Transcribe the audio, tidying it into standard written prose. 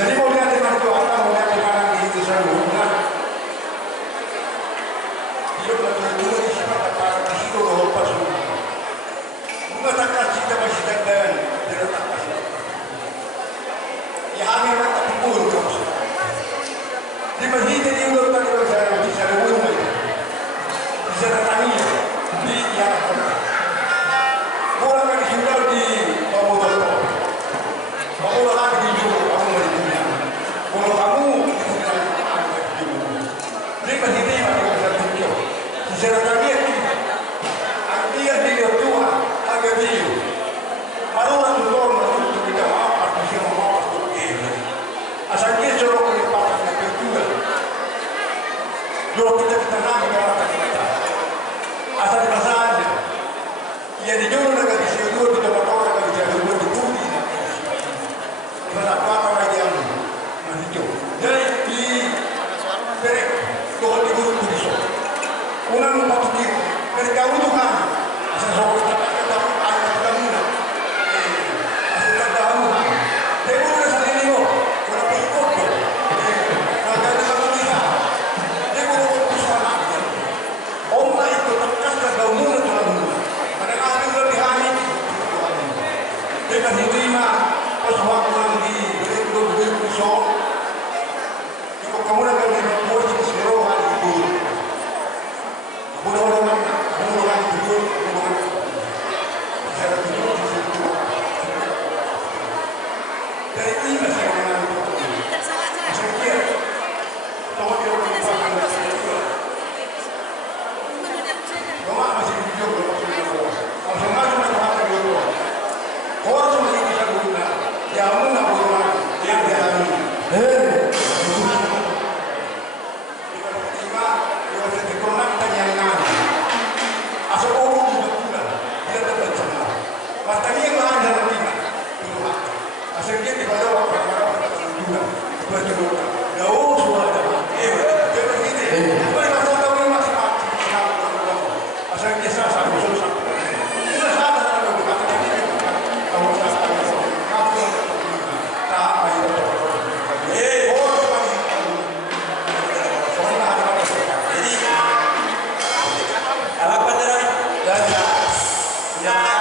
Jadi mau lihat dengan Tuhan, mau lihat dengan itu seluruhnya. Dia berkata di sini kata di situ roh pasung. Mengatakan kita masih dan tidak tak kasih. Ya kami tak pukul terus. Di masjid ini udah tak ada di sana rumah. Di sana tani di yang bola kami sudah di Pamudoto. Pamudoto lagi di Juru. Kalau kamu ini masih ini masih bisa tunjuk. Secara tadi artinya dia tua agak dia. Baru nanti orang masuk kita maaf pasti semua maaf itu. Asal dia suruh kelipatan yang kedua. Kalau kita nanti orang kita. Asal dimasak aja. Ya di jauh negara di sini dua kita bakal orang di jauh dua di bumi. Kita apa lagi yang jadi di beri doa di guru di so. Unang matuki dari kau tu kan. Asal so kita kata ayat kita muna. Asal kita tahu. Debu na sa nilo. Kalau pun itu. Kalau kita kita. Debu na sa sana. Oma itu takas na daw muna tulang muna. Pada kami berlihani. Dekat hidima. Pas waktu lagi beri so. Kamu nak kena buat sesuatu hal itu. Mudah-mudahan itu saya tunjuk di situ. Dari ini masih orang itu. Saya kira kalau dia orang itu akan berjaya. Kamu masih hidup kalau kalau semua cuma ada dua. Orang cuma bisa guna. Jamu nak guna yang dia alami. Tadi yang lain dalam lima, asalnya di pada waktu juga berjumpa. Jauh sudah ada. Begini. Boleh masuk tahu ini masih asalnya saya satu susah. Kita salah dalam kata ini. Kamu salah. Kamu tak apa itu. Jadi apa pada dan yang